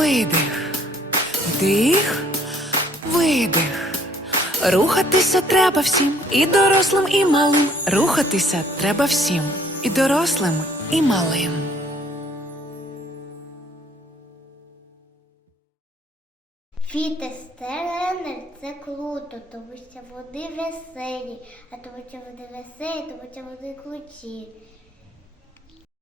Видих. Вдих, видих. Рухатися треба всім, і дорослим, і малим. Рухатися треба всім, і дорослим, і малим. Фітес-тренер це круто, тому що вони веселі, а тому що вони веселі, тому що вони круті.